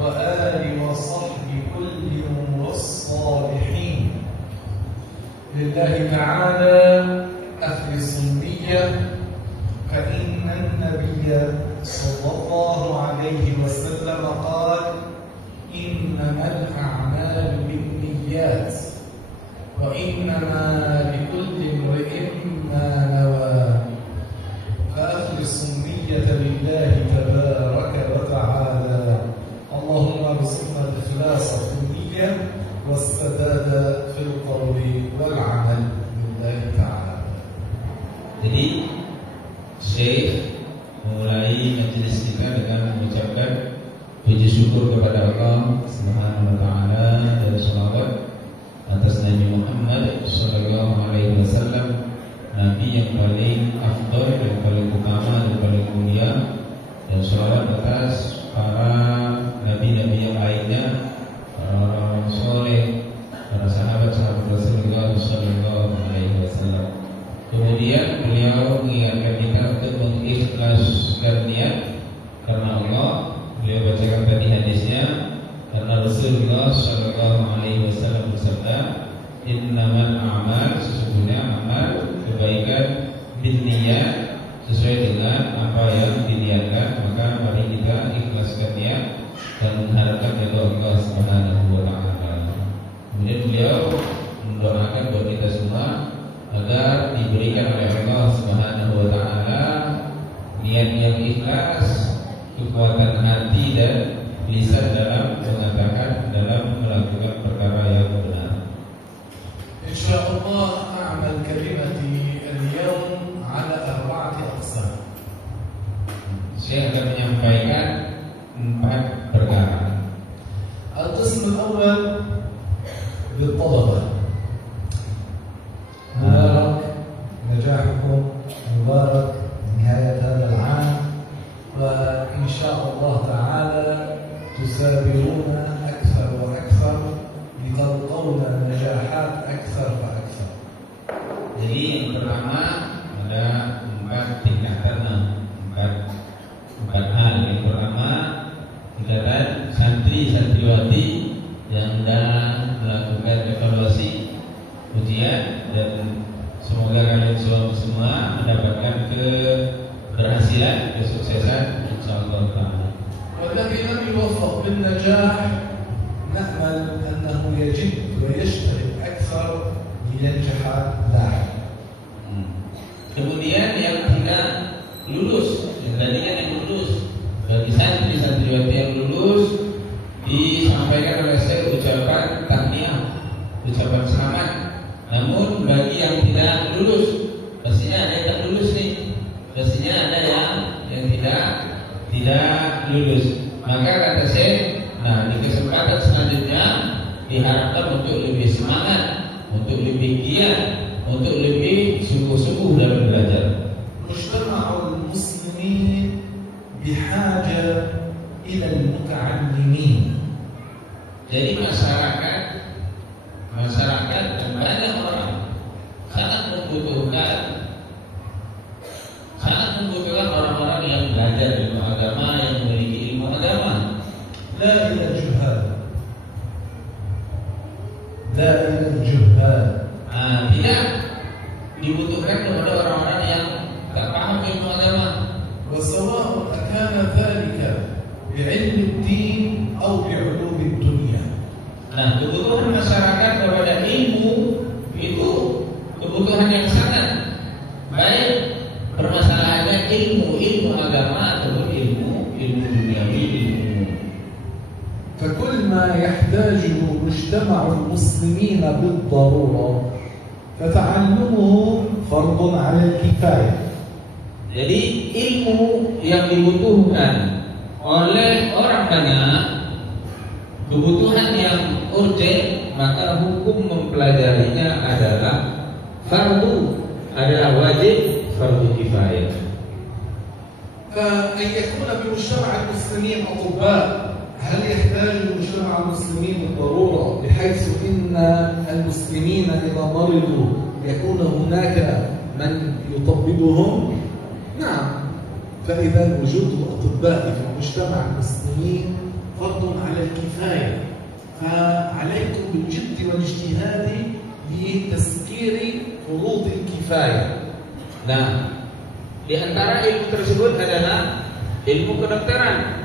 وآل وصحب كل والصالحين. لله تعالى أخلص النية، فإن النبي صلى الله عليه وسلم قال: إنما الأعمال بالنيات وإنما لكل امرئ ما نوى. فأخلص النية لله تبارك وتعالى. اللهم ارزقنا الإخلاص في النية والسداد في القول والعمل لله تعالى. Jadi Syekh memulai majelis kita dengan mengucapkan puji syukur kepada Allah Subhanahu wa taala dan selawat atas Nabi Muhammad sallallahu alaihi wasallam, nabi yang paling afdal dan paling utama dan paling mulia, dan selawat atas para nabi-nabi yang lainnya, para orang soleh, para sahabat-sahabat Rasulullah sallallahu alaihi wasallam. Kemudian beliau mengingatkan kita untuk mengikhlaskan niat karena Allah. Beliau bacakan tadi hadisnya, karena Rasulullah sallallahu alaihi wasallam bersabda, innamal a'mal, sesungguhnya amal kebaikan binniyat, sesuai dengan apa yang diniatkan. Maka mari kita ikhlaskan niat dan mengharapkan ridha Allah Subhanahu wa taala. Kemudian beliau mendoakan buat kita semua agar diberikan oleh Allah Subhanahu wa taala niat yang ikhlas, kekuatan hati dan lisan dalam mengatakan, dalam melakukan perkara yang benar. Insyaallah a'mal kalimati al-yawm ala 4 aqsam. Saya akan menyampaikan 4 perkara. Al-qism al-awwal bil-talabah. Mubarak najahukum, mubarak nihayat hadha al-'am, wa insyaallah ta'ala tusabiruna akthar wa akthar litalqawna najahat akthar fa akthar. Jadi yang pertama ada 4 tingkatan, 4 hal. Yang pertama, tingkatan santri-santriwati yang sedang melakukan evaluasi ujian, dan semoga kalian semua mendapatkan keberhasilan, kesuksesan insyaallah taala. والذي لم يوفق بالنجاح نأمل أنه يجد ويجتهد أكثر لينجح لاحقا. Kemudian yang tidak lulus, yang tadinya yang lulus, bagi santri-santriwati yang lulus disampaikan oleh saya ucapan tahniah, ucapan selamat. Namun bagi yang tidak lulus, pastinya ada yang tak lulus nih, pastinya ada yang tidak lulus. Maka kata saya, di kesempatan selanjutnya diharapkan untuk lebih semangat, untuk lebih giat, untuk lebih sungguh-sungguh dalam belajar. Mujtama'ul muslimin bihaja ila al-muta'allimin. Jadi masyarakat dan banyak orang sangat membutuhkan orang-orang yang belajar ilmu agama, yang memiliki ilmu agama. La ila al-juhal, la ila al-juhal. Tidak dibutuhkan kepada orang-orang yang tak paham ilmu agama. Wa sawa'un kana dhalika bi'ilmi ad-din aw bi'ulum ad-dunya. Kebutuhan masyarakat kepada ilmu itu kebutuhan yang sangat baik. Permasalahannya ilmu agama ataupun ilmu duniawi, ilmu. فكل ما يحتاجه مجتمع المسلمين بالضرورة فتعلمه فرض على الكفاية. Jadi ilmu yang dibutuhkan oleh orang banyak, kebutuhan yang urgent, maka hukum mempelajarinya adalah fardu, adalah wajib, fardu kifayah. فأن يكون بمجتمع المسلمين أطباء، هل يحتاج المجتمع المسلمين بالضرورة بحيث إن المسلمين إذا مرضوا يكون هناك من يطببهم؟ نعم. فإذا وجود الأطباء في مجتمع المسلمين فرض على في تسكير فروض الكفاية. Nah, di antara ilmu tersebut adalah ilmu kedokteran.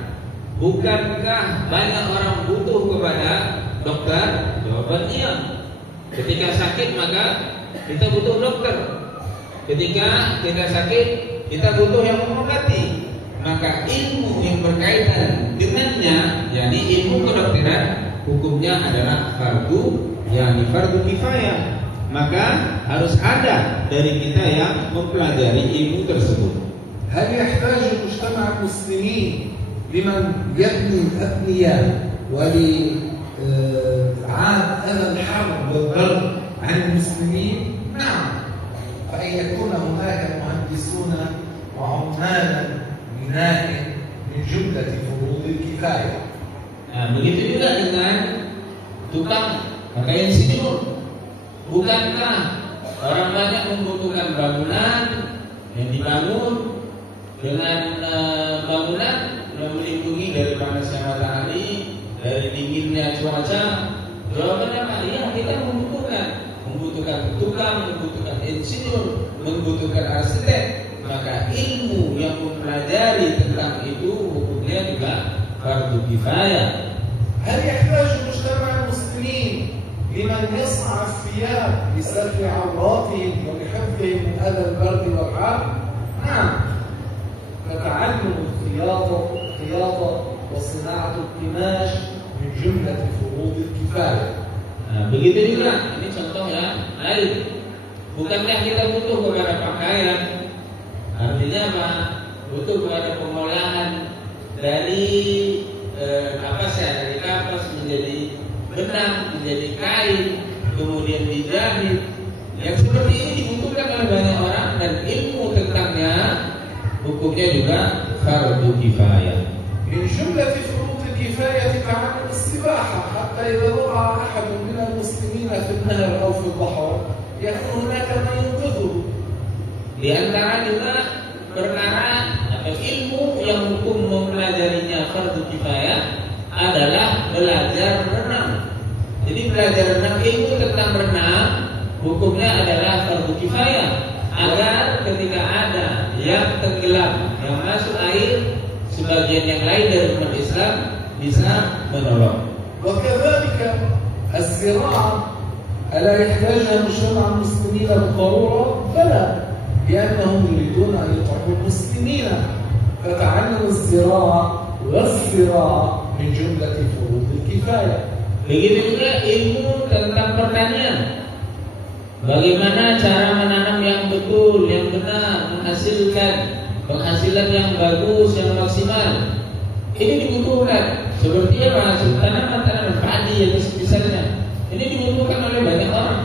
Bukankah banyak orang butuh kepada dokter? Jawaban iya. Ketika sakit maka kita butuh dokter. Ketika kita sakit kita butuh yang mengobati. Maka ilmu yang berkaitan dengannya, yakni ilmu kedokteran, hukumnya adalah fardu, yakni fardu kifayah. Maka harus ada dari kita yang mempelajari ilmu tersebut. هل يحتاج المجتمع المسلمين لمن يبني الأبنية ولإعاد أذى الحرب والضرب عن المسلمين؟ نعم، فأن يكون هناك مهندسون وعمالا بناء من جملة فروض الكفاية. Nah, begitu juga dengan tukang pakaian insinyur. Bukankah orang banyak membutuhkan bangunan yang dibangun dengan bangunan yang melindungi dari panasnya matahari, dari dinginnya cuaca? Jawabannya apa? Iya, kita membutuhkan tukang, membutuhkan insinyur, membutuhkan arsitek. Maka ilmu yang mempelajari tentang itu hukumnya juga fardu kifayah. هل يحتاج مجتمع المسلمين لمن يصنع الثياب لستر عوراتهم ولحفظهم من أذى البرد والحر؟ نعم، فتعلم الخياطة وصناعة القماش من جملة فروض الكفاية. Nah, begitu juga, ini contoh yang lain. Bukankah kita butuh kepada pakaian? Artinya apa? Butuh kepada pengolahan dari dari kapas menjadi benang, menjadi kain, kemudian dijahit. Yang seperti ini dibutuhkan oleh banyak orang dan ilmu tentangnya hukumnya juga fardu kifayah. من جملة فروض الكفاية تعلم السباحة حتى إذا وقع أحد من المسلمين في النهر أو في البحر يكون هناك من ينقذه. Di antara juga perkara atau ilmu yang hukum mempelajarinya fardu kifayah adalah belajar renang. Jadi belajar renang, ilmu tentang renang hukumnya adalah fardu kifayah, agar ketika ada yang tenggelam, yang masuk air, sebagian yang lain dari umat Islam bisa menolong. وكذلك الزراعة ألا يحتاجها مجتمع المسلمين بالضرورة؟ بلى، لأنهم يريدون أن يطعموا المسلمين، فتعلم الزراعة والزراعة من جملة فروض الكفاية. Begitu juga ilmu tentang pertanian. Bagaimana cara menanam yang betul, yang benar, menghasilkan penghasilan yang bagus, yang maksimal. Ini dibutuhkan. Seperti apa? Tanaman-tanaman padi yang misalnya. Ini dibutuhkan oleh banyak orang.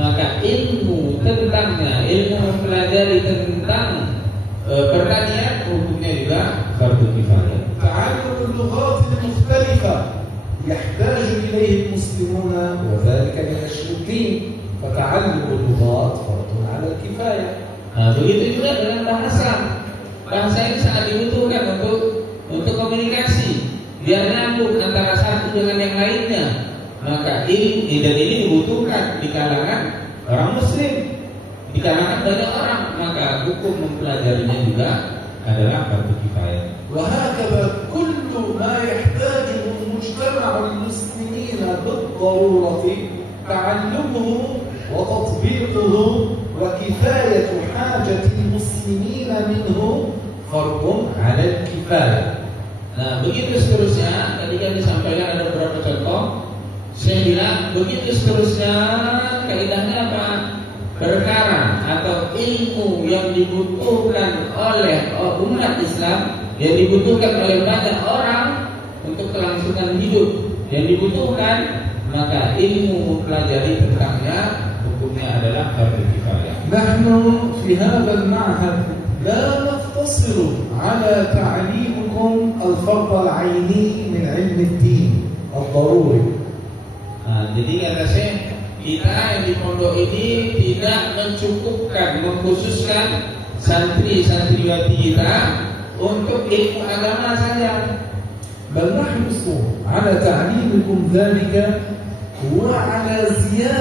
Maka ilmu tentangnya, ilmu mempelajari tentang pertanian hukumnya juga fardu kifayah. تعلم اللغات المختلفة يحتاج إليه المسلمون وذلك من الشركين، فتعلم اللغات فرض على الكفاية. Nah, begitu juga dengan bahasa. Bahasa ini sangat dibutuhkan untuk komunikasi, biar nyambung antara satu dengan yang lainnya. Maka ini dibutuhkan di kalangan orang Muslim, di kalangan banyak orang. Maka hukum mempelajarinya juga adalah fardu kifayah. وهكذا كل ما يحتاجه المجتمع المسلمين بالضرورة تعلمه وتطبيقه وكفاية حاجة المسلمين منه فرض على الكفاية. Nah, begitu seterusnya. Tadi kan disampaikan ada beberapa contoh. Saya bilang begitu seterusnya, kaidahnya apa? Perkara atau ilmu yang dibutuhkan oleh umat Islam, yang dibutuhkan oleh banyak orang untuk kelangsungan hidup, yang dibutuhkan, maka ilmu mempelajari tentangnya hukumnya adalah fardu kifayah. نحن في هذا المعهد لا نقتصر على تعليمكم الفرض العيني من علم الدين الضروري. Nah, jadi kata saya, kita yang di pondok ini tidak mencukupkan, mengkhususkan santri-santriwati kita untuk ilmu agama saja. بل نحرص على تعليمكم ذلك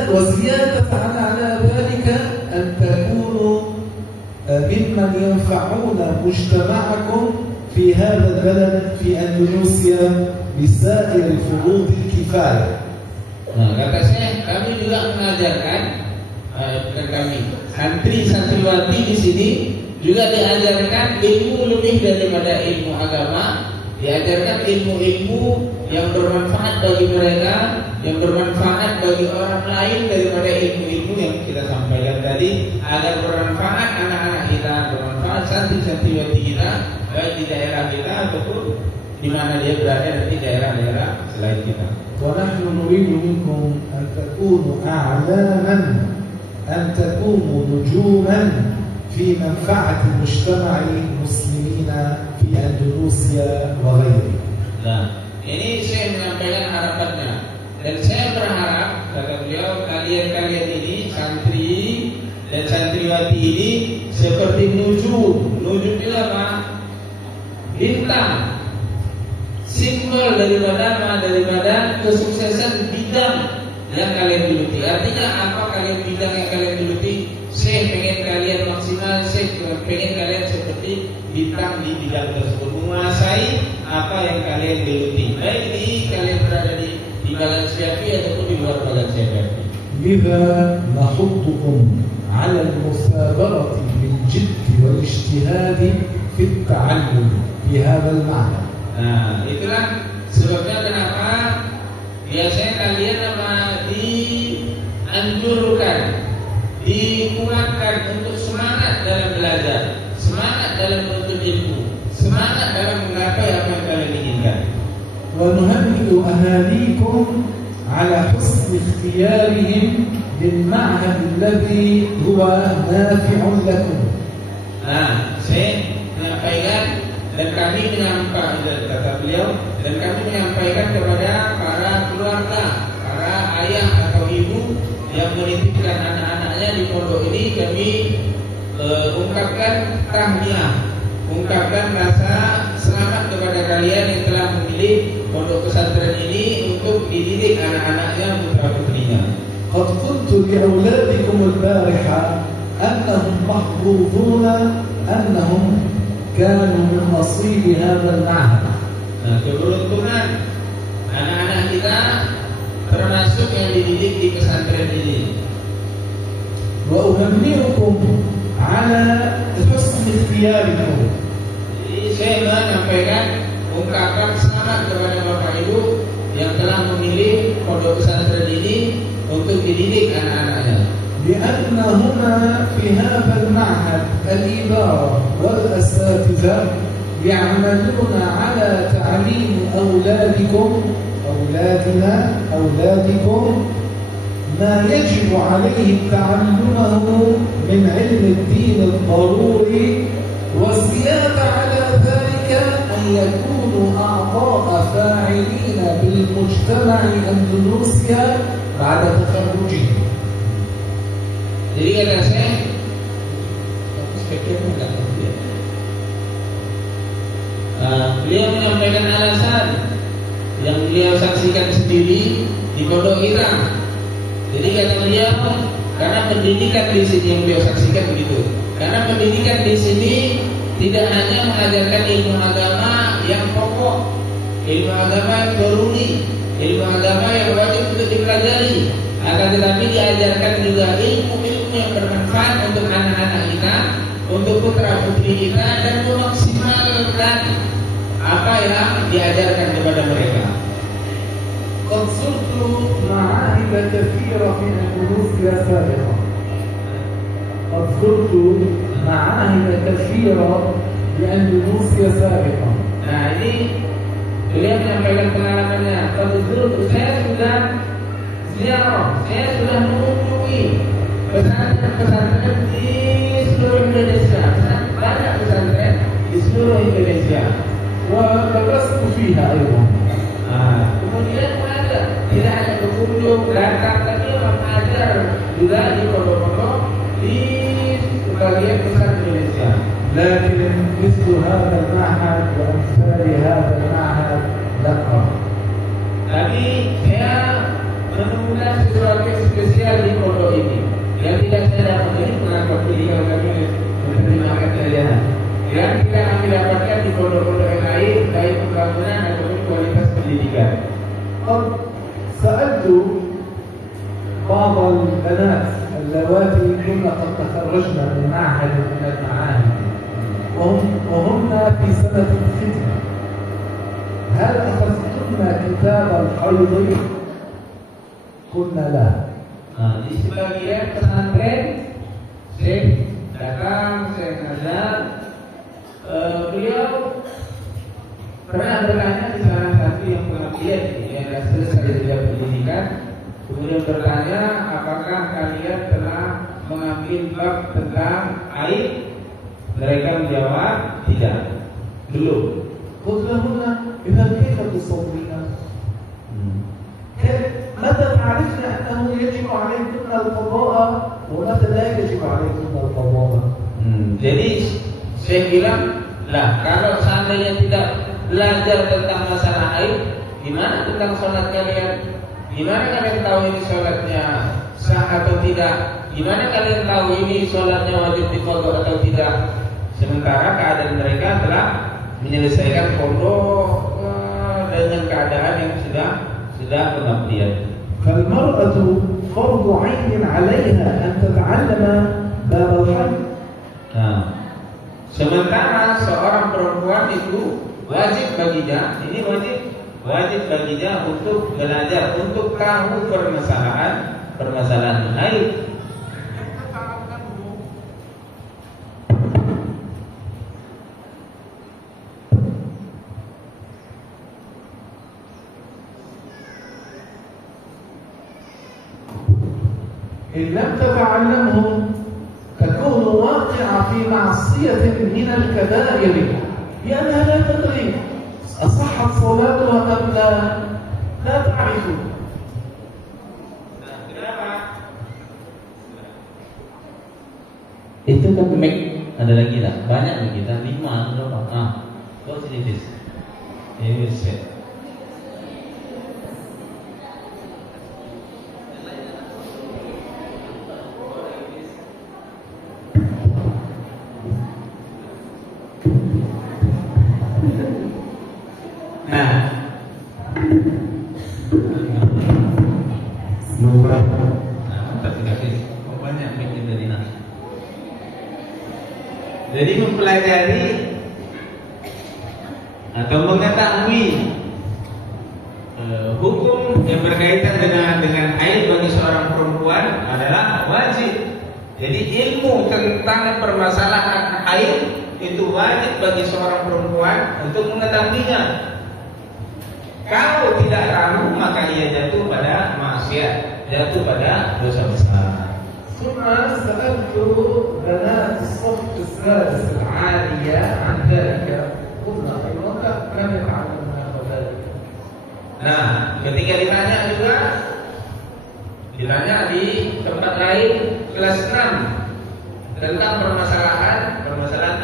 وزيادة على ذلك أن تكونوا ممن ينفعون مجتمعكم في هذا البلد في أندونيسيا بسائر فروض الكفاية. Nah, kata saya, kami juga mengajarkan, bukan kami, santri-santriwati di sini juga diajarkan ilmu lebih daripada ilmu agama, diajarkan ilmu-ilmu yang bermanfaat bagi mereka, yang bermanfaat bagi orang lain daripada ilmu-ilmu yang kita sampaikan tadi, agar bermanfaat anak-anak kita, bermanfaat santri-santriwati kita, baik di daerah kita ataupun di mana dia berada nanti daerah-daerah selain kita. ونحن نريد منكم أن تكونوا أعلاما، أن تكونوا نجوما في منفعة المجتمع المسلمين في أندونيسيا وغيره. Nah, ini saya menyampaikan harapannya, dan saya berharap, kata beliau, kalian-kalian ini santri dan santriwati ini seperti nujum. Nujum itu apa? Bintang, simbol daripada kesuksesan bidang yang kalian geluti. Artinya apa kalian bidang yang kalian geluti? Saya pengen kalian maksimal, saya pengen kalian seperti bintang di bidang tersebut, menguasai apa yang kalian geluti, baik di kalian berada di bagan Syafi ataupun di luar bagan Syafi. لذا نحضكم على المثابرة بالجد والاجتهاد في التعلم في هذا المعنى. Nah, itulah sebabnya kenapa biasanya kalian dianjurkan, dikuatkan untuk semangat dalam belajar, semangat dalam menuntut ilmu, semangat dalam menggapai apa yang kalian inginkan. ونهنئ أهاليكم على حسن اختيارهم للمعهد الذي هو نافع لكم. Nah, saya menyampaikan dan kami menyampaikan, kata beliau, dan kami menyampaikan kepada para keluarga, para ayah atau ibu yang menitipkan anak-anaknya di pondok ini, kami ungkapkan tahniah, ungkapkan rasa selamat kepada kalian yang telah memilih pondok pesantren ini untuk dididik anak-anaknya, putra-putrinya. قد قلت لأولادكم البارحة أنهم محظوظون أنهم كانوا من نصيب هذا المعهد. Nah, keberuntungan anak-anak kita termasuk yang dididik di pesantren ini. وأهنئكم على حسن اختياركم. Jadi saya menyampaikan ungkapan selamat kepada Bapak Ibu yang telah memilih pondok pesantren ini untuk dididik anak-anaknya. لأن هنا في هذا المعهد الإدارة والأساتذة يعملون على تعليم أولادكم ما يجب عليهم تعلمه من علم الدين الضروري، وزيادة على ذلك أن يكونوا أعضاء فاعلين بالمجتمع أندونيسيا بعد تخرجهم. Jadi kata saya, beliau menyampaikan alasan yang beliau saksikan sendiri di pondok kita. Jadi kata beliau, karena pendidikan di sini yang beliau saksikan begitu. Karena pendidikan di sini tidak hanya mengajarkan ilmu agama yang pokok, ilmu agama yang daruri, ilmu agama yang wajib untuk dipelajari, akan tetapi diajarkan juga ilmu-ilmu yang bermanfaat untuk anak-anak kita, untuk putra-putri kita, dan memaksimalkan apa yang diajarkan kepada mereka. قد زرت معاهد كثيرة في أندونيسيا سابقا. Nah, ini beliau menyampaikan pengalamannya. Saya sudah ziarah, saya sudah mengunjungi pesantren-pesantren di seluruh Indonesia, banyak pesantren di seluruh Indonesia. ودرست فيها أيضا. Kemudian mengajar, tidak hanya berkunjung, datang, tapi mengajar juga di pondok-pondok di sebagian besar Indonesia. لكن مثل هذا المعهد وأمثال هذا المعهد لا. Tapi saya menemukan sesuatu yang spesial di pondok ini yang tidak saya dapat ini mengapa beliau kami menerima kekayaan yang tidak kami dapatkan di pondok-pondok yang lain, baik pembangunan ataupun kualitas pendidikan. سألت بعض البنات اللواتي كن قد تخرجن من معهد من المعاهد وهن في سنة الختمة هل أخذتن كتاب الحيض؟ قلنا لا. Di sebagian pesantren saya datang, saya ngajar, beliau pernah bertanya di salah satu yang pengabdian yang sudah selesai dari pendidikan, kemudian bertanya apakah kalian telah mengambil bab tentang aib? Mereka menjawab tidak, belum. قلت لهن إذا كيف تصورين؟ متى تعرفن أنه يجب عليكن القضاء ومتى لا يجب عليكن القضاء؟ Jadi saya bilang, lah kalau seandainya tidak belajar tentang masalah aib, gimana tentang sholat kalian? Gimana kalian tahu ini sholatnya sah atau tidak? Gimana kalian tahu ini sholatnya wajib diqadha atau tidak? Sementara keadaan mereka telah menyelesaikan pondok dengan keadaan yang sudah pengabdian. فالمرأة فرض عين عليها أن تتعلم باب الحج. Sementara seorang perempuan itu wajib baginya, ini wajib baginya untuk belajar, untuk tahu permasalahan haid. إن لم تتعلمه تكون واقعة في معصية من الكبائر لأنها لا تدري أصحت صلاتها أم لا تعرف. Itu kan mic ada lagi tak? Banyak nih kita 5 atau berapa? Kau sedikit. Ini set. Jadi mempelajari atau mengetahui hukum yang berkaitan dengan haid bagi seorang perempuan adalah wajib. Jadi ilmu tentang permasalahan haid itu wajib bagi seorang perempuan untuk mengetahuinya. Kalau tidak tahu maka ia jatuh pada maksiat, jatuh pada dosa besar. ثم سألت بنات الصف السادس العالية عن ذلك قلنا أيضا لم يتعلمن ذلك. Nah, ketika ditanya di tempat lain kelas 6 tentang permasalahan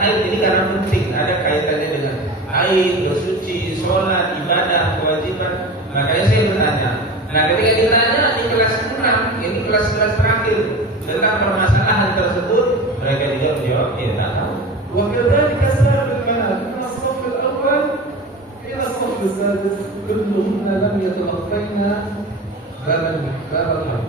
haid ini karena penting, ada kaitannya dengan haid, bersuci, sholat, ibadah, kewajiban. Makanya saya bertanya. Nah, ketika ditanya di kelas 6, ini kelas terakhir tentang permasalahan tersebut, mereka juga menjawab tidak tahu. وكذلك سائر البنات من الصف الأول إلى الصف السادس كلهن لم يتلقين باب الحج.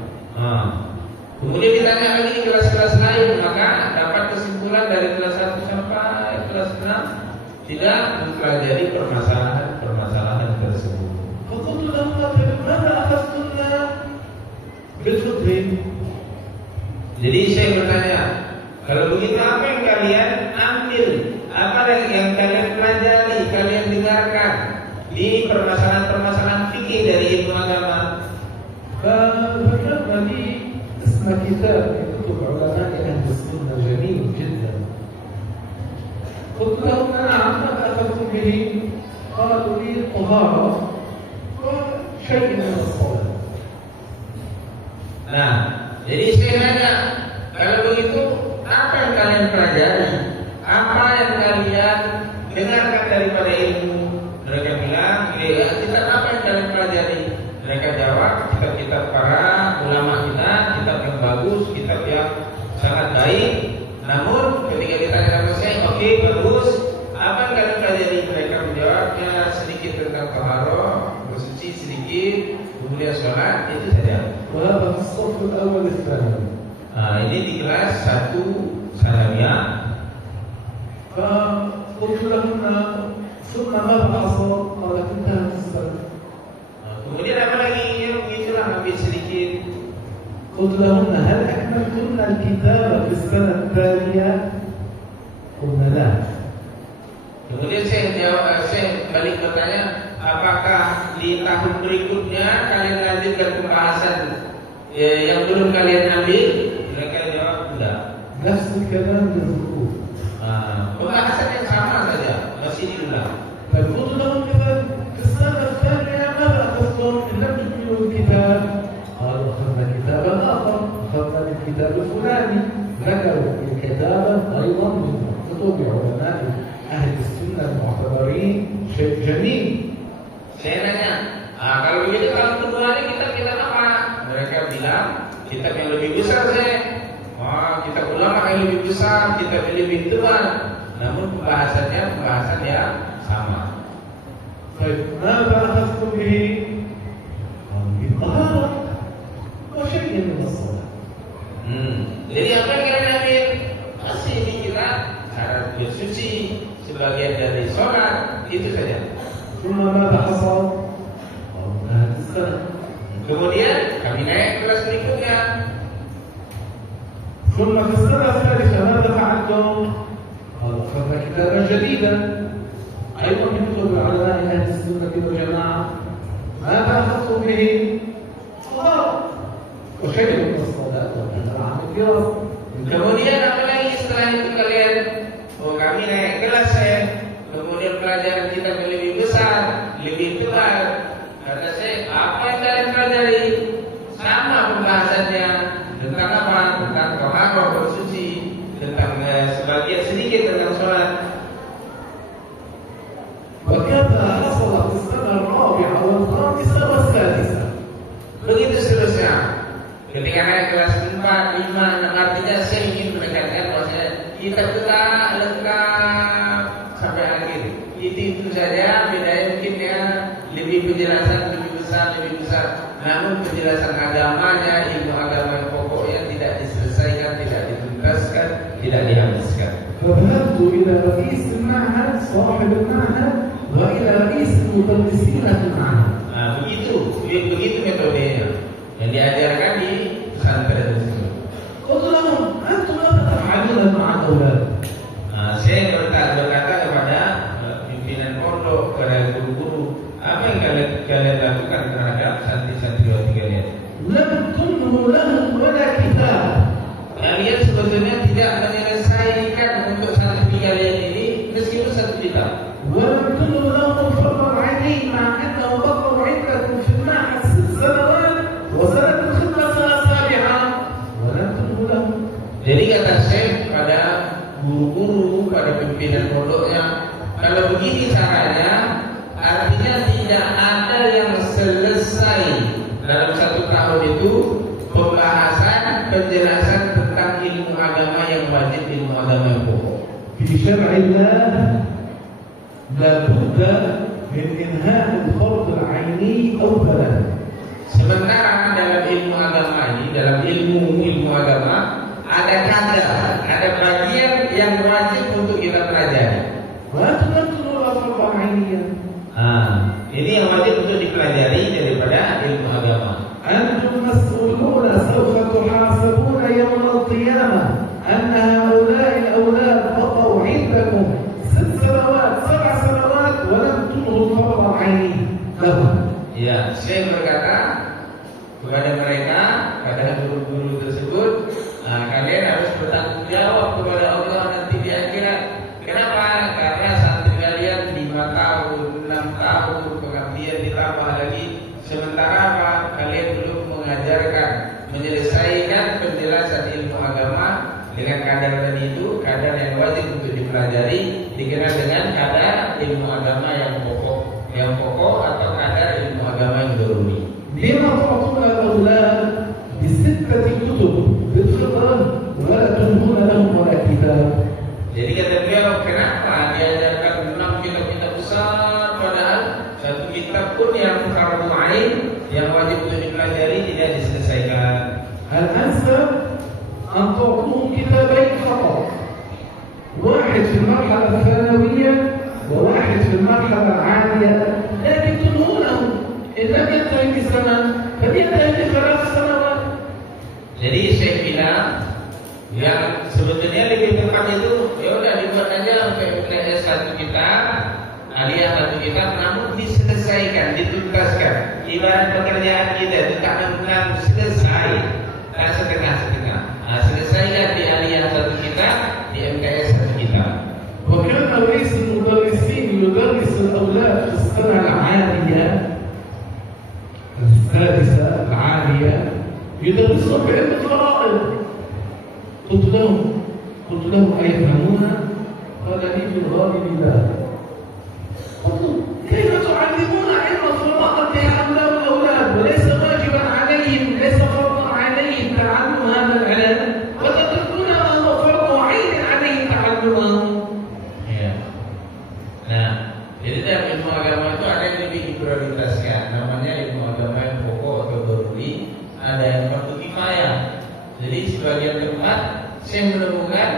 Kemudian ditanya lagi di kelas-kelas lain, maka dapat kesimpulan dari kelas 1 sampai kelas 6 tidak mempelajari permasalahan tersebut. فقلت لهم ماذا أخذتن بالفقه؟ Jadi saya bertanya, kalau begitu apa yang kalian ambil, apa yang kalian pelajari, kalian dengarkan di permasalahan fikih dari ilmu agama? فذكرنا لي اسم كتاب من كتب علماء أهل السنة جميل جدا. قلت لهم نعم ماذا أخذتم به؟ قالوا لي الطهارة وشيء من الصلاة. Nah, jadi saya nanya, kalau begitu apa yang kalian pelajari? Apa yang kalian dengarkan daripada ilmu? Mereka bilang, kita apa yang kalian pelajari? Mereka jawab, kita kitab-kitab para ulama kita, kitab yang bagus, kitab yang sangat baik. Namun ketika ditanya sama saya, oke, bagus, apa yang kalian pelajari? Mereka menjawabnya sedikit tentang taharah, bersuci sedikit, kemudian sholat, itu saja. وهذا في الصف الأول الثاني. Ini di kelas 1 sanawiyah. فقلت لهن ثم ماذا حصل؟ قالت انتهت السنة. Kemudian apa lagi? Ya begitulah, hampir sedikit. قلت لهن هل أكملتن الكتاب في السنة الثانية؟ قلنا لا. Kemudian saya balik bertanya, apakah di tahun berikutnya kalian lanjutkan pembahasan yang belum kalian ambil? Mereka jawab tidak. نفس الكلام للذكور. Pembahasan yang sama saja, masih diulang. فقلت لهم إذا في السنة الثانية ماذا أخذتم؟ إن لم تكملوا الكتاب. قالوا أخذنا كتابا آخر، أخذنا الكتاب الفلاني. ذكروا الكتابة أيضا من كتب علماء أهل السنة المعتبرين شيء جميل. Saya nanya, kalau begitu kalau kedua ini kitab apa? Mereka bilang kitab yang lebih besar saya. Kitab ulama yang lebih besar, kitab yang lebih tua. Namun pembahasan yang sama. طيب ماذا أخذتم به؟ قالوا بالطهارة وشيء من الصلاة. Jadi apa yang kalian ambil? Masih dikira cara bersuci, sebagian dari sholat, itu saja. ثم ماذا حصل؟ قالوا انتهت السنة. Kemudian kami naik kelas berikutnya. ثم في السنة الثالثة ماذا فعلتم؟ قالوا أخذنا كتابا جديدا أيضا من كتب علماء أهل السنة والجماعة. ماذا أخذتم به؟ الطهارة وشيء من الصلاة والنهي عن الفراق. Kemudian apa lagi setelah itu kalian? Kami naik kelas saya. Kemudian pelajaran kita lebih besar, lebih tebal. Kata saya, apa yang kalian pelajari? Sama pembahasannya. Tentang apa? Tentang taharah, bersuci, tentang sebagian sedikit tentang sholat. وكذا حصل في السنة الرابعة والخامسة والسادسة. Begitu seterusnya. Ketika naik kelas 4, 5, 6, artinya saya ingin menekankan bahwasanya kita telah lengkap sampai akhir. Itu saja, bedanya mungkin ya lebih penjelasan lebih besar. Namun penjelasan agamanya, ilmu agama yang pokoknya tidak diselesaikan, tidak dituntaskan, tidak dihabiskan. فذهبت إلى رئيس المعهد صاحب المعهد وإلى رئيس المدرسين في المعهد. Begitu metodenya yang diajarkan di pesantren tersebut. قلت لهم أنتم ماذا تفعلون مع الأولاد؟ Saya berkata kepada pimpinan pondok, kepada guru-guru, apa yang kalian lakukan terhadap santri-santriwati kalian? لم تنهوا لهم ولا كتاب. Kalian sebetulnya tidak menyelesaikan untuk santri kalian ini meskipun satu kitab. ولم تنهوا لهم الفرض العيني مع أنه بقوا عندكم في المعهد 6 سنوات وسنة الخدمة سنة 7 ولم تنهوا لهم. Jadi kata saya pada guru-guru, pada pimpinan pondoknya, kalau begini caranya, artinya tidak ada yang selesai dalam 1 tahun itu pembahasan, penjelasan tentang ilmu agama yang wajib, ilmu agama yang pokok. في شرع الله لابد من إنهاء الفرض العيني أولا. Sementara dalam ilmu agama ini, dalam ilmu agama ada kadar, ada bagian yang wajib untuk kita pelajari. وأنتم لم تنهوا الفرض العينية. Ini yang wajib untuk dipelajari daripada ilmu agama. أنتم مسؤولون سوف تحاسبون يوم القيامة أن هؤلاء الأولاد بقوا عندكم 6 سنوات 7 سنوات ولم تنهوا الفرض العيني لهم. Ya, saya berkata kepada mereka, kepada guru-guru tersebut, kalian harus bertanggung jawab kepada Allah nanti di akhirat. Kenapa? Karena santri kalian 5 tahun, 6 tahun, pengabdian ditambah lagi. Sementara apa? Kalian belum mengajarkan, menyelesaikan penjelasan ilmu agama dengan kadar tadi itu, kadar yang wajib untuk dipelajari, dikenal dengan kadar ilmu agama yang pokok atau kadar ilmu agama yang daruri. لما تعطون fardu ain yang wajib untuk dipelajari tidak diselesaikan. الأنسب أن تعطوهم كتابين فقط، واحد في المرحلة الثانوية وواحد في المرحلة العالية، لكن تنهونه إن لم ينتهي بسنة فلينتهي ب3 سنوات. Jadi saya bilang yang sebetulnya lebih tepat itu ya udah dibuat aja PPS 1 kitab, aliyah 1 kitab, namun diselesaikan, dituntaskan. Ibarat pekerjaan kita itu tak menang selesai, tak setengah-setengah. Nah, selesaikan di aliyah 1 kitab, di MKS 1 kitab. وكان رئيس المدرسين يدرس الأولاد في السنة العالية السادسة العالية يدرسهم بعلم الفرائض. قلت لهم أيفهمون؟ قال لي في الغالب لا. قلت كيف تعلمون علم الفرائض لهؤلاء الأولاد وليس واجبا عليهم، ليس فرضا عليهم تعلم هذا العلم، وتتركون ما هو فرض عين عليهم تعلمه. Nah, jadi dalam ilmu agama itu ada yang lebih diprioritaskan, namanya ilmu agama yang pokok atau daruri, ada yang fardu kifayah. Jadi sebagian tempat saya menemukan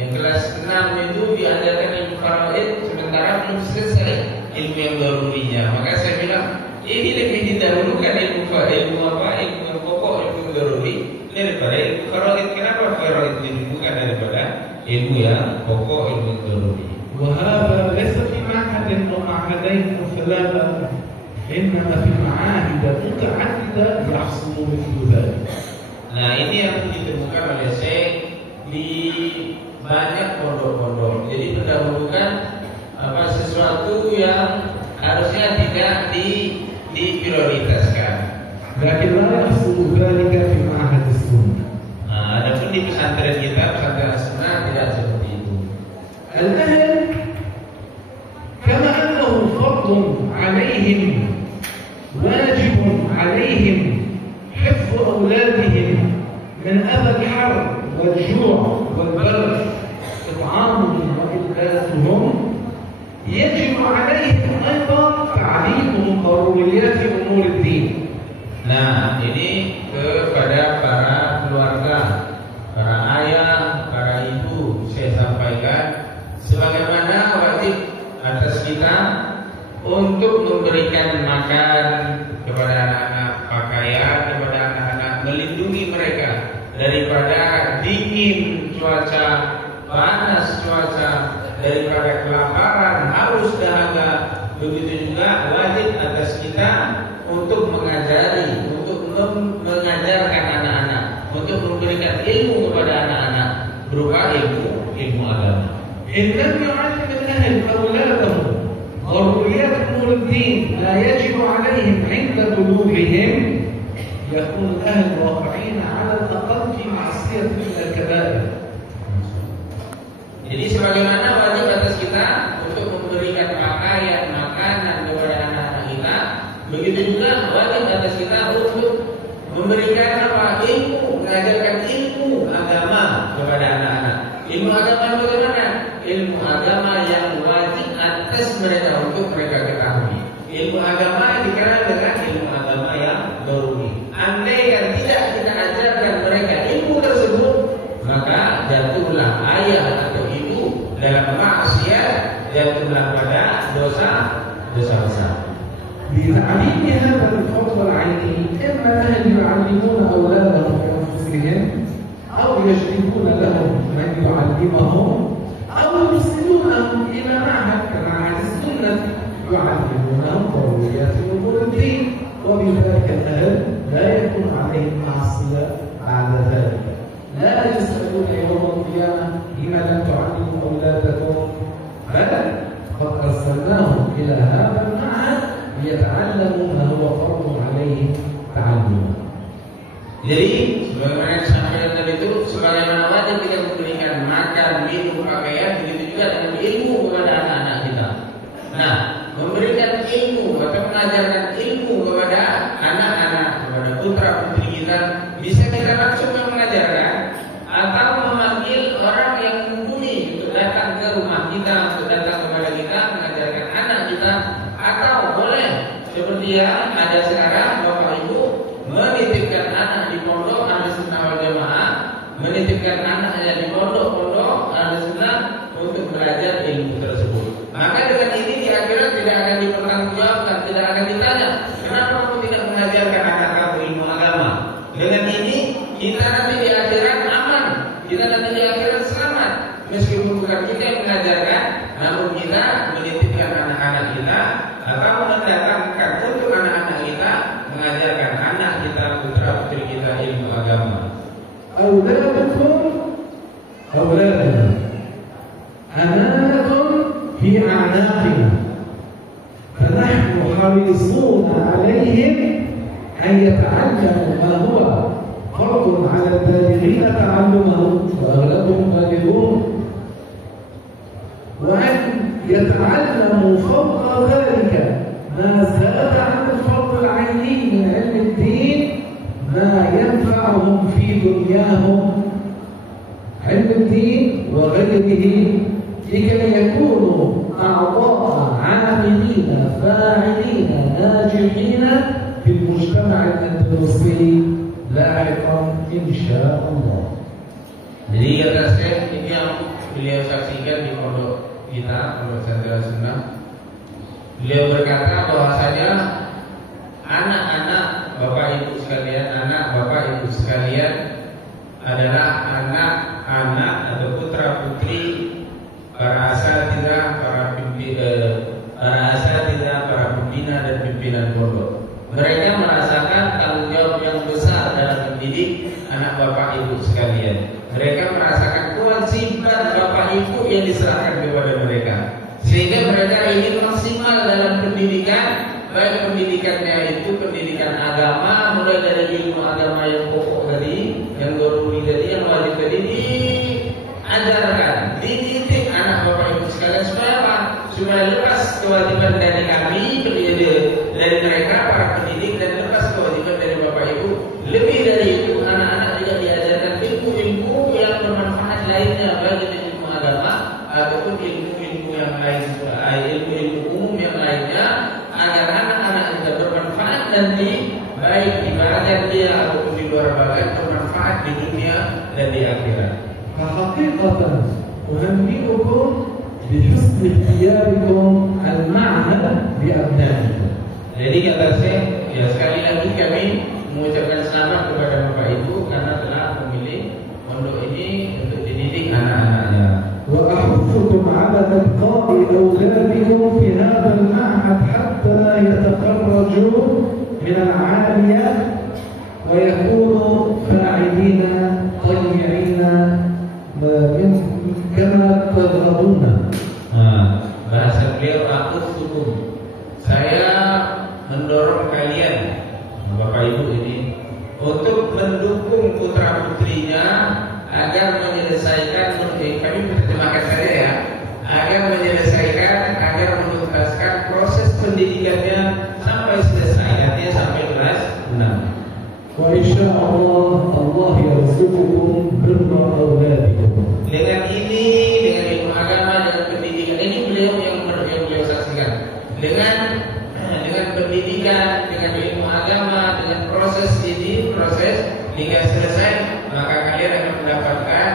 yang kelas 6 itu diajarkan ilmu faraid, sementara belum selesai ilmu yang darurinya. Maka saya bilang ini lebih didahulukan ilmu yang pokok, ilmu yang daruri daripada ilmu faraid. Kenapa faraid didahulukan daripada ilmu yang pokok, ilmu yang daruri? وهذا ليس في معهد أو معهدين أو 3، إنما في معاهد متعددة يحصل مثل ذلك. Nah, ini yang ditemukan oleh saya di banyak pondok-pondok. Jadi mendahulukan sesuatu yang harusnya tidak diprioritaskan. لكن لا يحصل ذلك في معهد السنة. Nah, adapun di pesantren kita, pesantren sunnah tidak seperti itu. الأهل كما أنه فرض عليهم، واجب عليهم حفظ أولادهم من أذى الحر والجوع والبرد، إطعامهم وإلباسهم، يجب عليهم أيضا تعليمهم ضروريات أمور الدين. Nah, ini kepada para keluarga, para ayah, para ibu, saya sampaikan sebagaimana wajib atas kita untuk memberikan makan kepada anak-anak, pakaian kepada anak-anak, melindungi mereka daripada dingin cuaca, panas cuaca, daripada kelaparan, haus, dahaga. Begitu juga wajib atas kita untuk mengajari, untuk mengajarkan anak-anak, untuk memberikan ilmu kepada anak-anak berupa ilmu agama. إن لم يعلم الأهل أولادهم ضروريات أمور الدين لا يجب عليهم عند بلوغهم، يكون الأهل واقعين على الأقل في معصية من الكبائر. Jadi sebagaimana wajib atas kita untuk memberikan pakaian, makanan kepada anak-anak kita, begitu juga wajib atas kita untuk memberikan ilmu, mengajarkan ilmu agama kepada anak-anak. Ilmu agama bagaimana? Ilmu agama yang wajib atas mereka untuk mereka ketahui. Ilmu agama yang dikenal dengan ilmu agama yang daruri. Andai kan tidak kita ajarkan mereka ilmu tersebut, maka jatuhlah ayah atau ibu dalam maksiat, jatuhlah pada dosa besar. بتعليم هذا الفرض العيني إما أهل يعلمون أولادهم بأنفسهم أو يجلبون لهم من يعلمهم أو يرسلونهم إلى معهد كمعهد السنة يعلمونهم ضروريات أمور الدين، وبذلك الأهل لا يكون عليهم معصية بعد ذلك. لا يسألون يوم القيامة لما لم تعلموا أولادكم، بل قد أرسلناهم إلى هذا المعهد ليتعلموا ما هو فرض عليهم تعلمه. Jadi sebagaimana disampaikan tadi itu, sebagaimana wajib kita memberikan makan, minum, pakaian, begitu juga dengan ilmu kepada anak-anak kita. Nah, memberikan ilmu atau mengajarkan ilmu kepada anak-anak, kepada putra putri kita, bisa kita langsung mengajarkan atau memanggil orang yang mumpuni untuk datang ke rumah kita, untuk datang kepada kita, mengajarkan anak kita, atau boleh seperti yang ada ada sekarang bapak ibu menitipkan anak di pondok Ahlussunnah wal Jamaah, menitipkan anaknya di pondok Ahlussunnah untuk belajar ilmu tersebut. Maka dengan ini di akhirat tidak akan dipertanggungjawabkan, tidak akan ditanya, kenapa kamu tidak mengajarkan anak kamu ilmu agama? Dengan ini kita nanti di akhirat aman, kita nanti di akhirat selamat. Meskipun bukan kita yang mengajarkan, namun kita menitipkan anak-anak kita atau mendatangkan untuk anak-anak kita mengajarkan anak kita, putra putri kita ilmu agama. أولادنا أمانة في أعناقنا فنحن حريصون عليهم أن يتعلموا ما هو فرض على البالغين تعلمه وأغلبهم بالغون، وأن يتعلموا فوق ذلك ما زاد عن الفرض العيني من علم الدين ما ينفعهم في دنياهم، علم الدين وغيره، لكي يكونوا أعضاء عاملين فاعلين ناجحين في المجتمع الأندلسي لاحقا إن شاء الله. Jadi kata saya ini yang beliau saksikan di pondok kita, pondok Chandra Sunnah. Beliau berkata bahwasanya anak-anak bapak ibu sekalian, anak bapak ibu sekalian adalah anak-anak atau putra putri para asatidzah, para pembina dan pimpinan pondok. Mereka merasakan tanggung jawab yang besar dalam mendidik anak bapak ibu sekalian. Mereka merasakan kewajiban bapak ibu yang diserahkan kepada mereka, sehingga mereka ingin maksimal dalam pendidikan, baik pendidikannya itu pendidikan agama, mulai dari ilmu agama yang pokok tadi, yang doruri tadi, yang wajib tadi diajarkan, dididik anak bapak ibu sekalian supaya apa? Supaya lepas kewajiban dari kami, dari mereka para pendidik, dan lepas kewajiban dari bapak ibu. Lebih dari itu, anak-anak juga diajarkan ilmu-ilmu yang bermanfaat lainnya, baik itu ilmu agama ataupun ilmu-ilmu yang lain, ilmu-ilmu umum yang lainnya, agar anak-anak juga bermanfaat nanti, baik di badan dia ataupun di luar badan, bermanfaat di dunia dan di akhirat. فحقيقة أهنئكم بحسن اختياركم المعنى لأبنائكم. Jadi kata saya, ya sekali lagi kami mengucapkan selamat kepada bapak ibu karena telah memilih pondok ini untuk dididik anak-anaknya. وأحثكم على إبقاء أولادكم في هذا المعهد حتى يتخرجوا من العالية ويكونوا فاعلين طيعين كما ترغبون. Bahasa beliau ahutsukum, saya mendorong kalian bapak ibu ini untuk mendukung putra putrinya agar menyelesaikan, kami menerjemahkan saja ya, agar menyelesaikan, agar menuntaskan proses pendidikannya sampai selesai, artinya sampai kelas 6. Wa insyaallah Allah yarzuqukum birra auladikum. Dengan ini, dengan ilmu agama, dengan pendidikan ini beliau yang beliau saksikan. Dengan pendidikan, dengan ilmu agama, dengan proses ini, proses hingga selesai, maka kalian akan mendapatkan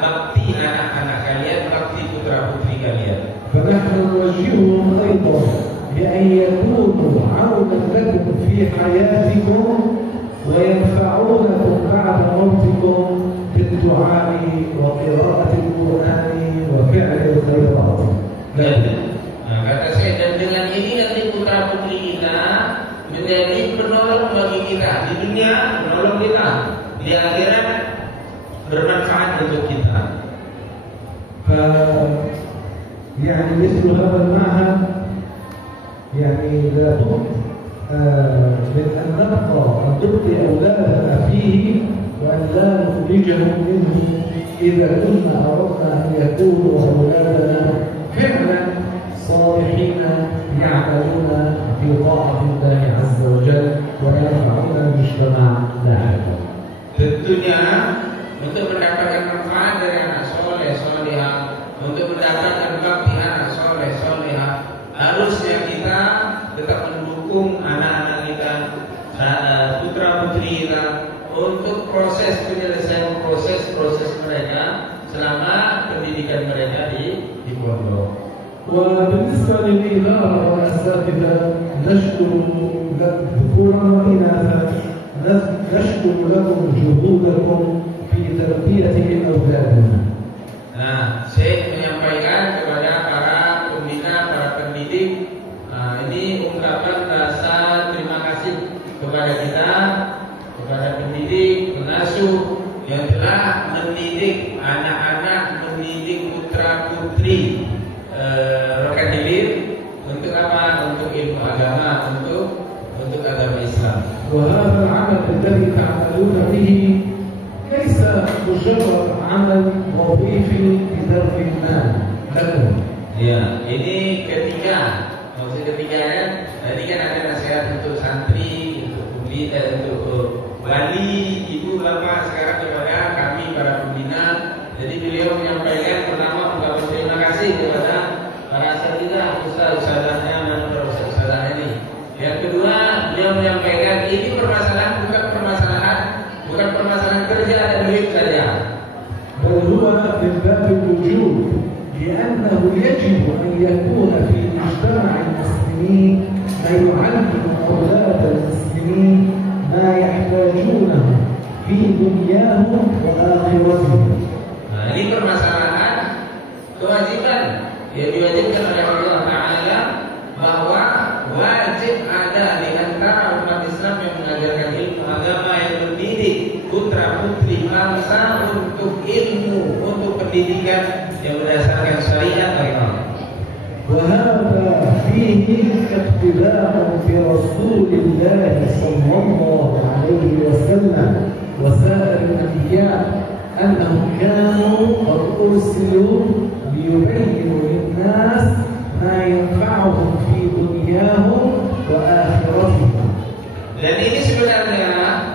bakti anak-anak kalian, bakti putra putri kalian. فنحن نوجههم أيضا بأن يكونوا عونا لكم في حياتكم وينفعونكم بعد موتكم بالدعاء وقراءة القرآن وفعل الخيرات. Kata saya, dan dengan ini nanti putra putri kita menjadi penolong bagi kita di dunia, penolong kita di akhirat, bermanfaat untuk kita. يعني مثل هذا المعهد يعني لابد من أن نبقي أولادنا فيه وأن لا نخرجهم منه إذا كنا أردنا أن يكونوا أولادنا فعلا صالحين يعملون في طاعة الله عز وجل ويرفعون المجتمع لاحقا. Tentunya untuk mendapatkan manfaat dari anak soleh solehah, untuk mendapatkan bakti anak soleh solehah, harusnya kita tetap mendukung mendukung anak-anak kita, putra putri kita, untuk proses penyelesaian proses mereka selama pendidikan mereka di pondok. وبالنسبة للإدارة والأساتذة نشكر ذكورا وإناثا نشكر لكم جهودكم في تربية أولادنا. Nah, saya menyampaikan kepada para pembina, para pendidik, ini ungkapan rasa terima kasih kepada kita, kepada pendidik, pengasuh yang telah mendidik anak-anak, mendidik putra putri Rokan Hilir untuk apa? Untuk ilmu agama, untuk agama Islam. وهذا العمل الذي تعملون به ليس مجرد عمل وظيفي بترك المال لكم. Ya, ini maksud ketiganya, tadi kan ada nasihat untuk santri, untuk wali, ibu, bapak, sekarang kepada kami para pembina. Jadi beliau menyampaikan pertama ungkapan terima kasih kepada para asatidzah, ustaz-ustazahnya dan ustazah ini. Yang kedua, beliau menyampaikan ini bukan permasalahan kerja dan duit saja. بل هو من باب الوجوب لأنه يجب أن يكون في مجتمع المسلمين ما يعلم أولاد المسلمين ما يحتاجونه في دنياهم وآخرتهم. Nah, ini permasalahan kewajiban yang diwajibkan oleh Allah Ta'ala, bahwa wajib ada di antara umat Islam yang mengajarkan ilmu agama, yang mendidik putra putri bangsa untuk ilmu, untuk pendidikan yang berdasarkan syariat Allah. وهذا فيه اقتداء برسول الله صلى الله عليه وسلم وسائر الأنبياء أنهم كانوا قد أرسلوا ليبينوا للناس ما ينفعهم في دنياهم وآخرتهم. Dan ini sebenarnya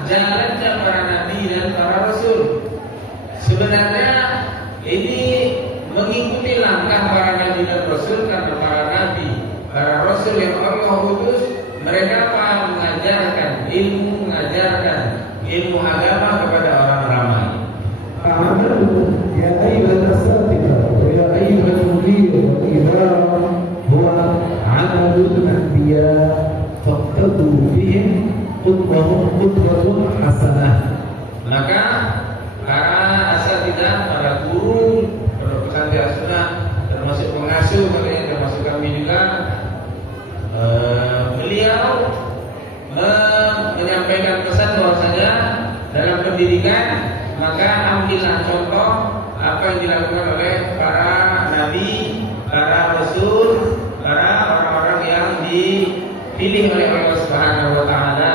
jalannya para nabi dan para rasul. Sebenarnya ini mengikuti langkah para nabi dan rasul, karena para nabi, para rasul yang Allah utus, mereka mengajarkan ilmu agama kepada orang ramai. فعملوا يا أيها الأساتذة ويا أيها المدير والإدارة هو عمل الأنبياء فاقتدوا بهم قدوة حسنة. Maka para asatidzah, para guru, para pesantren sunnah, termasuk pengasuh, termasuk kami juga, beliau menyampaikan pesan bahwasanya dalam pendidikan, maka ambillah contoh apa yang dilakukan oleh para nabi, para rasul, para orang-orang yang dipilih oleh Allah Subhanahu wa Ta'ala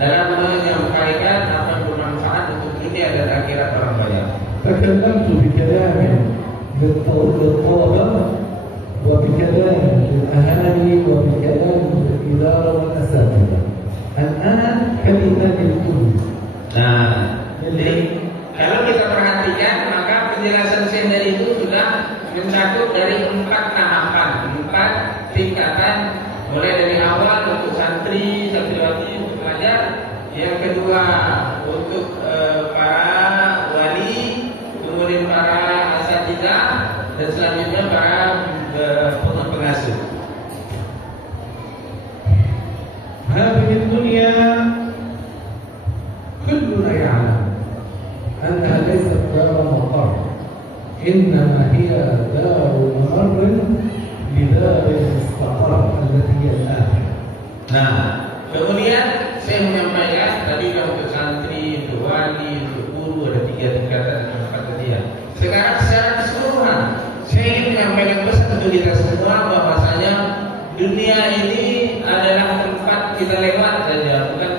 dalam menyampaikan apa yang bermanfaat untuk dunia dan akhirat orang banyak. تكلمت بكلام للطلبة وبكلام للأهالي وبكلام للإدارة والأساتذة. الآن كلمة للكل. Nah, jadi kalau kita perhatikan, maka penjelasan saya dari itu sudah mencakup dari 4 tahapan, 4 tingkatan, mulai dari awal untuk santri, santriwati untuk belajar, yang kedua untuk para wali, kemudian para asatidzah, dan selanjutnya para pengasuh. هذه الدنيا كلنا يعلم أنها ليست دار مقر، إنما هي دار ممر لدار المستقر التي هي الآخرة. Nah, kemudian saya menyampaikan tadi untuk santri, untuk wali, untuk guru, ada 3 tingkatan dan 4 tadi ya. Sekarang secara keseluruhan saya ingin menyampaikan pesan untuk kita semua bahwasanya dunia ini adalah tempat kita lewat saja, bukan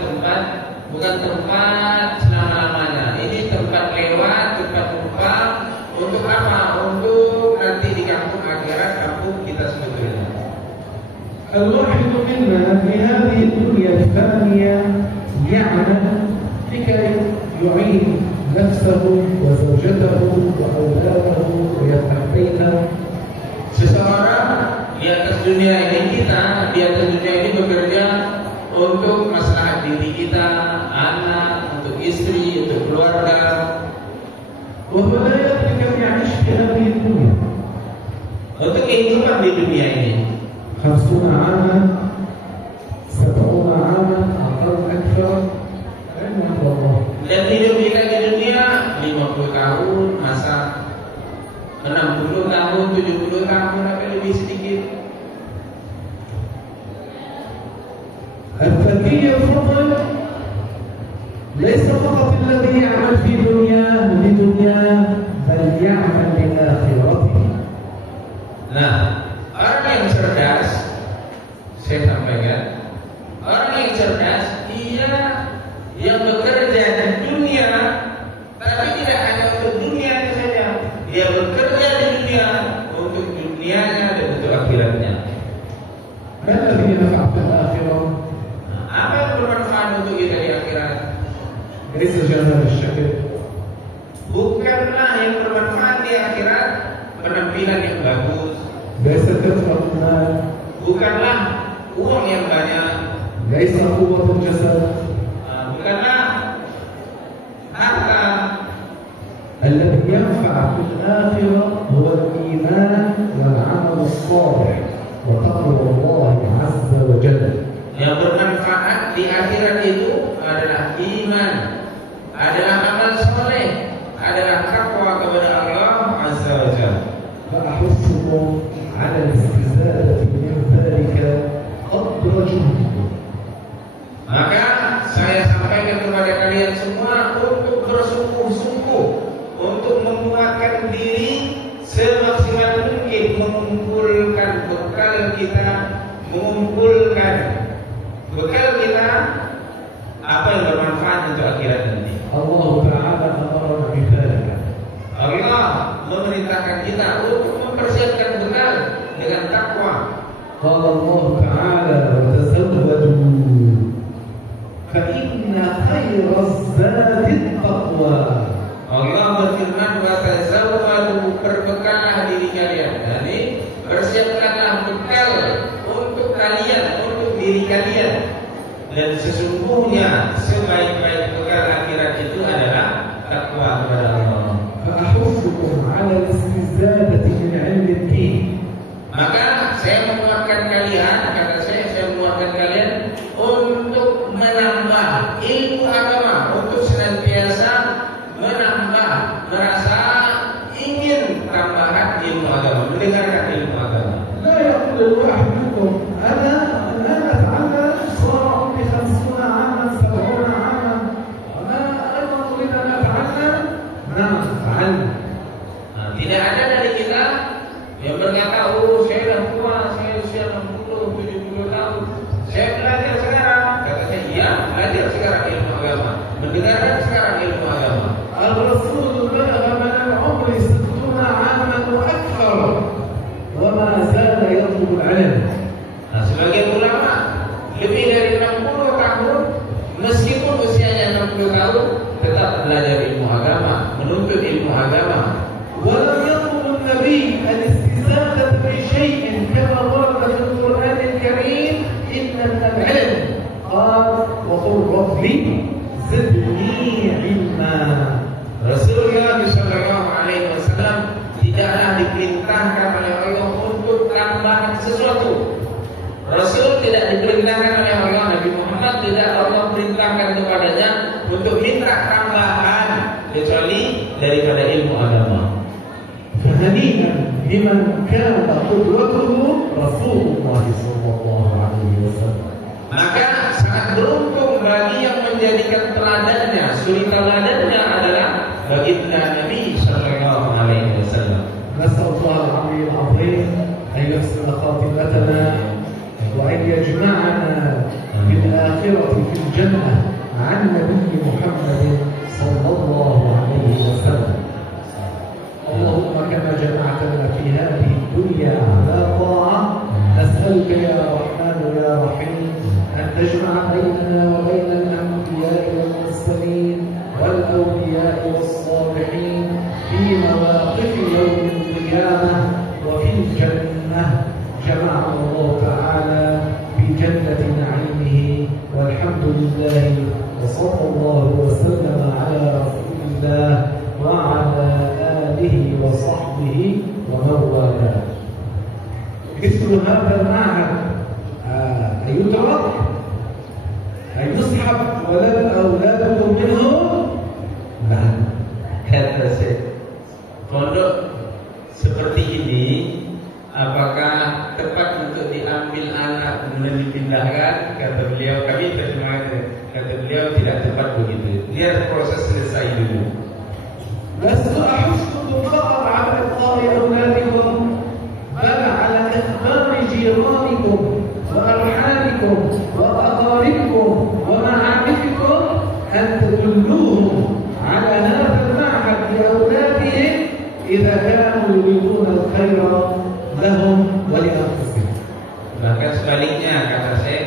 tempat selama-lamanya. Ini tempat lewat, tempat numpang. Untuk apa? Untuk nanti di kampung akhirat, kampung kita sebetulnya. الواحد منا في هذه الدنيا الفانية يعمل لكي يعين نفسه وزوجته وأولاده ويفتح بيته. Seseorang di atas dunia ini, kita di atas dunia ini bekerja Dan hidup kita di dunia 50 tahun, masa 60 tahun, 70 tahun, atau lebih sedikit. الذكي الفضل ليس فقط الذي يعمل في دنياه بل يعمل لآخرته. Nah, orang yang cerdas, saya sampaikan, orang yang cerdas dia yang bekerja di dunia, tapi tidak hanya untuk dunia saja. Dia bekerja di dunia untuk dunianya dan untuk akhiratnya. ما الذي ينفع في الآخرة؟ Apa yang bermanfaat untuk kita di akhirat? ليس جمال الشكل، Bukanlah yang bermanfaat di akhirat penampilan yang bagus, ليس كثرة المال، bukanlah uang yang banyak, ليس قوة الجسد. bukanlah harta. الذي ينفع في الآخرة هو الإيمان والعمل الصالح وتقوى الله عز وجل. Yang bermanfaat di akhirat itu adalah iman, adalah amal soleh, adalah takwa kepada Allah Azza wa Jalla. فأحثكم على الاستزادة من ذلك قدر جهدكم. Maka saya sampaikan kepada kalian semua untuk bersungguh-sungguh untuk menguatkan diri semaksimal mungkin, mengumpulkan bekal kita, apa yang bermanfaat untuk akhirat nanti. Allah Ta'ala amarna bidhalika. Allah memerintahkan kita untuk mempersiapkan bekal dengan takwa. Qala Allah Ta'ala wa tazawwadu fa inna khayra az-zadi at-taqwa. Allah berfirman wa tazawwadu, berbekalah diri kalian. Jadi persiapkanlah bekal untuk kalian, untuk diri kalian. Dan sesungguhnya sebaik-baik bekal akhirat itu adalah takwa kepada Allah. Fa'ahuffukum 'ala al-istizadati min 'ilmi ad-din. Maka saya menguatkan kalian, kata saya menguatkan kalian untuk menambah ilmu agama, untuk senantiasa menambah, merasa ingin tambahan ilmu agama, mendengarkan ilmu agama. La yaqulu al-wahid minkum ana ata'allam sura 50 'aman 70 'aman. Ana aydan urid an ata'allam. Na'am, fa'al. Tidak ada dari kita yang berkata, oh saya dah tua, saya usia 60, 70 tahun, saya belajar sekarang. Kata saya, iya, belajar sekarang ilmu agama, mendengarkan sekarang ilmu agama. Al-Rasul balagha min al-'umri 60 'aman wa akthar wa ma zala yatlub al-'ilm. Nah, sebagian ulama lebih dari 60 tahun, meskipun usianya 60 tahun, tetap belajar ilmu agama, menuntut ilmu agama. ولم يطلب النبي الاستزادة بشيء كما ورد في القرآن الكريم إلا من العلم. قال وقل ربي زدني علما. Rasulullah Shallallahu Alaihi Wasallam tidaklah diperintahkan oleh Allah untuk tambahan sesuatu. Rasul tidak diperintahkan oleh Allah, Nabi Muhammad tidak Allah perintahkan kepadanya untuk minta tambahan kecuali daripada ilmu agama. فهنيئا لمن كان قدوته رسول الله صلى الله عليه وسلم. Maka sangat beruntung bagi yang menjadikan teladannya, suri teladannya adalah baginda Nabi Sallallahu Alaihi Wasallam. نسأل الله العلي العظيم أن يحسن خاتمتنا وأن يجمعنا بالآخرة في الجنة عن نبي محمد صلى الله عليه وسلم. اللهم كما جمعتنا في هذه الدنيا على طاعة نسألك يا رحمن يا رحيم أن تجمع بيننا وبين الأنبياء والمرسلين والأولياء والصالحين في مواقف يوم القيامة وفي الجنة. جمعنا الله تعالى في جنة نعيمه والحمد لله وصلى الله وسلم على رسول الله وعلى آله وصحبه ومن والاه. مثل هذا المعهد يترك أن يسحب أولادكم منه beliau tidak tepat begitu. Lihat proses selesai dulu. لست أحثكم فقط على إطلاق أولادكم بل على إخبار جيرانكم وأرحامكم وأقاربكم ومعارفكم أن تدلوهم على هذا المعهد لأولادهم إذا كانوا يريدون الخير لهم ولأنفسهم. Bahkan sebaliknya kata saya,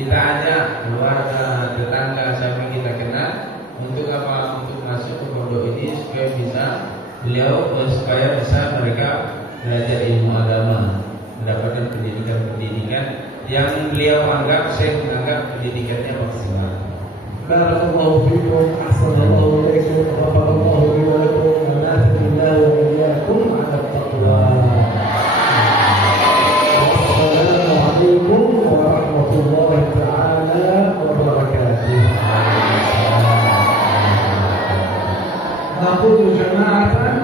kita ajak keluarga, tetangga, siapa yang kita kenal untuk apa? Untuk masuk ke pondok ini supaya bisa mereka belajar ilmu agama, mendapatkan pendidikan yang beliau anggap, saya menganggap pendidikannya maksimal. Barakallahu fikum, ahsanallahu ilaikum, ghafarallahu li wa lakum, wa nafa'allahu wa iyyakum 'ala taqwa. Assalamualaikum warahmatullahi taala wabarakatuh. Naqulu jama'atan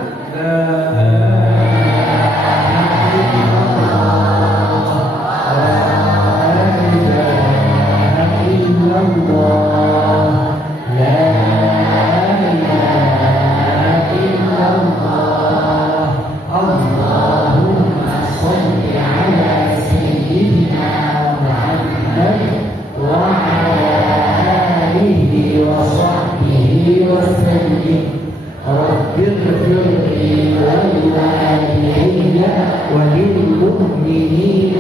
وللمؤمنين